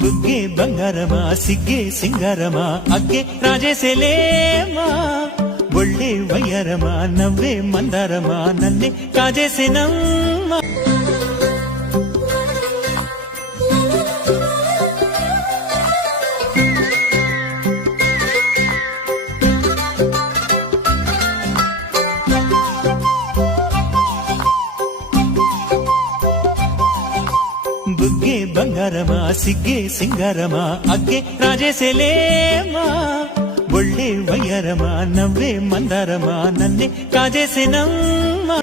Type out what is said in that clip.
బుగ్గే బంగారమా సిగ్గే సింగారమా అగ్గే రాజేసేలేమా ఒళ్ళే వయ్యారమా నవ్వే మందారమా నన్నే కాజేసేనమ్మా బుగ్గే బంగారమా సిగ్గే సింగారమా అగ్గే రాజేసేలేమా ఒళ్ళే వయ్యారమా నవ్వే మందారమా నన్నే కాజేసేనమ్మా